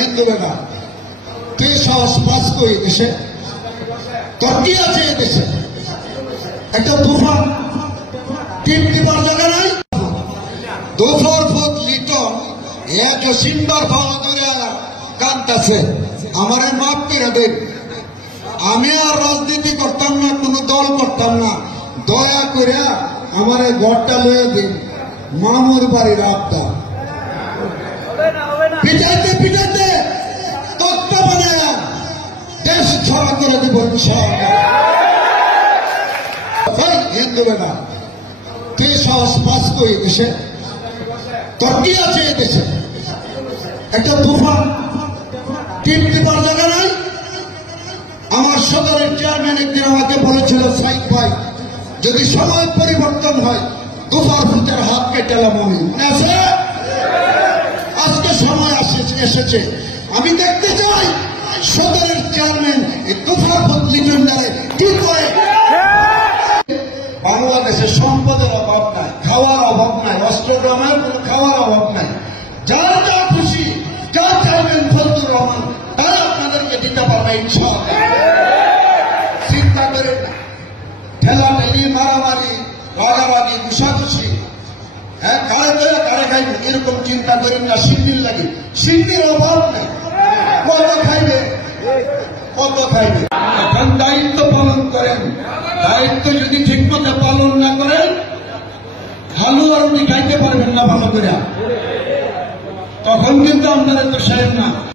হিন্দুরা কে সাহস পাস করে দেশে তোর কি আছে এ দেশে একটা তুফান টিপ টিপার জায়গা নাই দুফর ফুট লিটন এক সিম্বার ভালো ধরে কাঁদতেছে আমার মাপ করে দেন আমি আর রাজনীতি করতাম না কোন দল করতাম না দয়া করে আমার ঘরটা লয়ে দিন মামুর বাড়ির আবদা পিটাইতে পিটাইতে তত্ত্ব বানায় দেশ ছড়া করে দিব হিন্দুরা কে সাহস পাস করে দেশে তোর কি আছে এ দেশে একটা তুফান টিপ টিপার জায়গা নাই আমার সদরের চেয়ারম্যান একদিন আমাকে বলেছিল সাইক ভাই যদি সময় পরিবর্তন হয় তুফার ফুটের হাত কেটেলাম আমি আজকে সময় এসেছে আমি দেখতে চাই সদরের চেয়ারম্যান এই তুফার ফুট লিটন দ্বারা কি করে বাংলাদেশে সম্পদের অভাব নাই খাওয়ার অভাব নাই অস্ত্রগ্রামের কোন খাওয়ার অভাব নাই যারা যা খুশি যা চাইবেন ফজলুর রহমান তারা আপনাদেরকে দিতে পারবে ইনশাআল্লাহ চিন্তা করেন না ঠেলাঠেলি মারামারি রাগারাগি ঘুষাঘুষি হ্যাঁ কারে ধরে কারে খাইবে এরকম চিন্তা করেন না সিন্ধির লাগে সিন্ধির অভাব নেই কত খাইবে কত খাইবে এখন দায়িত্ব পালন করেন দায়িত্ব যদি ঠিক মতো পালন না করেন ভালো আর উনি খাইতে পারবেন না ভালো করে তখন কিন্তু আপনারা তো সাহেব না